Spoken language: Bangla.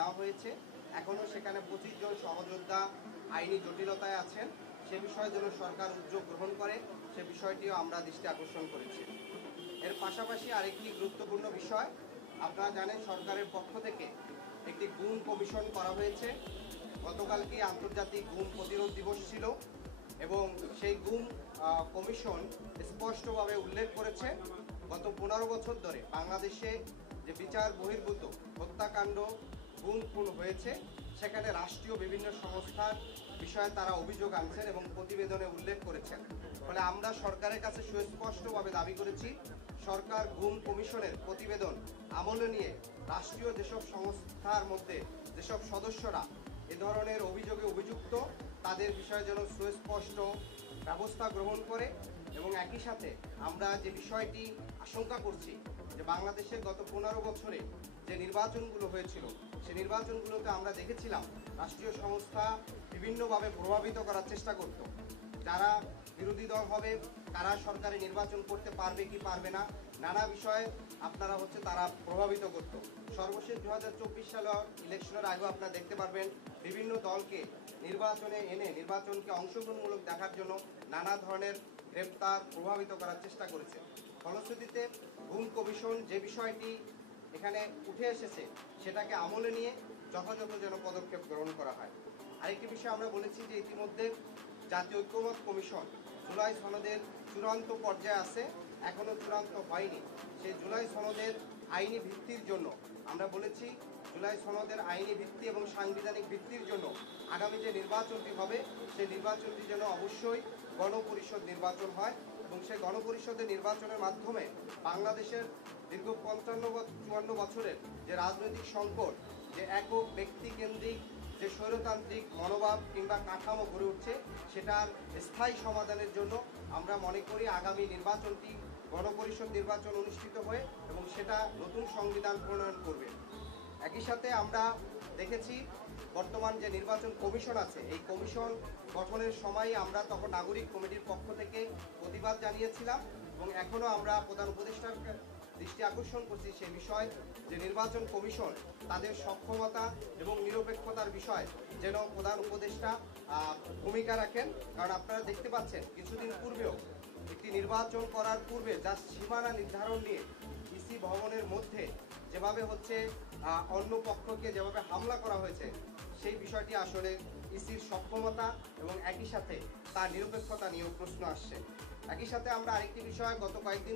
দেওয়া হয়েছে। এখনও সেখানে 25 জন সহযোদ্ধা আইনি জটিলতায় আছেন। সে বিষয়ে যেন সরকার উদ্যোগ গ্রহণ করে, সে বিষয়টিও আমরা দৃষ্টি আকর্ষণ করেছি। এর পাশাপাশি আরেকটি গুরুত্বপূর্ণ বিষয়, আপনারা জানেন সরকারের পক্ষ থেকে একটি গুম কমিশন করা হয়েছে। গতকালকে আন্তর্জাতিক গুম প্রতিরোধ দিবস ছিল এবং সেই গুম কমিশন স্পষ্টভাবে উল্লেখ করেছে গত 15 বছর ধরে বাংলাদেশে যে বিচার বহির্ভূত হত্যাকাণ্ড গুম খুন হয়েছে সেখানে রাষ্ট্রীয় বিভিন্ন সংস্থার বিষয়ে তারা অভিযোগ আনছেন এবং প্রতিবেদনে উল্লেখ করেছেন। ফলে আমরা সরকারের কাছে সুস্পষ্টভাবে দাবি করেছি সরকার গুম কমিশনের প্রতিবেদন আমলে নিয়ে রাষ্ট্রীয় যেসব সংস্থার মধ্যে যেসব সদস্যরা এ ধরনের অভিযোগে অভিযুক্ত তাদের বিষয়ে যেন সুস্পষ্ট ব্যবস্থা গ্রহণ করে। এবং একই সাথে আমরা যে বিষয়টি আশঙ্কা করছি যে বাংলাদেশের গত 15 বছরে যে নির্বাচনগুলো হয়েছিল সেই নির্বাচনগুলোতে আমরা দেখেছিলাম রাষ্ট্রীয় সংস্থা বিভিন্নভাবে প্রভাবিত করার চেষ্টা করত। যারা বিরোধী দল হবে তারা সরকারি নির্বাচন করতে পারবে কি পারবে না, নানা বিষয়ে আপনারা তারা প্রভাবিত করত। সর্বশেষ 2024 সালে ইলেকশনের আগেও আপনারা দেখতে পারবেন বিভিন্ন দলকে নির্বাচনে এনে নির্বাচনকে অংশগ্রহণমূলক দেখার জন্য নানা ধরনের গ্রেপ্তার প্রভাবিত করার চেষ্টা করেছে। ফলশ্রুতিতে গুম কমিশন যে বিষয়টি এখানে উঠে এসেছে সেটাকে আমলে নিয়ে যথাযথ যেন পদক্ষেপ গ্রহণ করা হয়। আরেকটি বিষয় আমরা বলেছি যে ইতিমধ্যে জাতীয় ঐক্যমত্য কমিশন জুলাই সনদের চূড়ান্ত পর্যায়ে আছে, এখনও চূড়ান্ত হয়নি। সেই জুলাই সনদের আইনি ভিত্তির জন্য আমরা বলেছি জুলাই সনদের আইনি ভিত্তি এবং সাংবিধানিক ভিত্তির জন্য আগামী যে নির্বাচনটি হবে সেই নির্বাচনটি যেন অবশ্যই গণপরিষদ নির্বাচন হয় এবং সেই গণপরিষদের নির্বাচনের মাধ্যমে বাংলাদেশের দীর্ঘ 55-54 বছরের যে রাজনৈতিক সংকট, যে একক ব্যক্তিকেন্দ্রিক যে স্বৈরতান্ত্রিক মনোভাব কিংবা কাঠামো গড়ে উঠছে সেটার স্থায়ী সমাধানের জন্য আমরা মনে করি আগামী নির্বাচনটি গণপরিষদ নির্বাচন অনুষ্ঠিত হয়ে এবং সেটা নতুন সংবিধান প্রণয়ন করবে। একই সাথে আমরা দেখেছি বর্তমান যে নির্বাচন কমিশন আছে এই কমিশন গঠনের সময় আমরা তখন নাগরিক কমিটির পক্ষ থেকে প্রতিবাদ জানিয়েছিলাম এবং এখনও আমরা প্রধান উপদেষ্টার দৃষ্টি আকর্ষণ করছি সে বিষয় যে নির্বাচন কমিশন তাদের সক্ষমতা এবং নিরপেক্ষতার বিষয় যেন প্রধান উপদেষ্টা ভূমিকা রাখেন। কারণ আপনারা দেখতে পাচ্ছেন কিছুদিন পূর্বেও একটি নির্বাচন করার পূর্বে যা সীমানা নির্ধারণ নিয়ে ইসি ভবনের মধ্যে যেভাবে অন্য পক্ষকে যেভাবে হামলা করা হয়েছে সেই বিষয়টি আসলে ইসির সক্ষমতা এবং একই সাথে তার নিরপেক্ষতা নিয়েও প্রশ্ন আসছে। একই সাথে আমরা আরেকটি বিষয় গত কয়েকদিন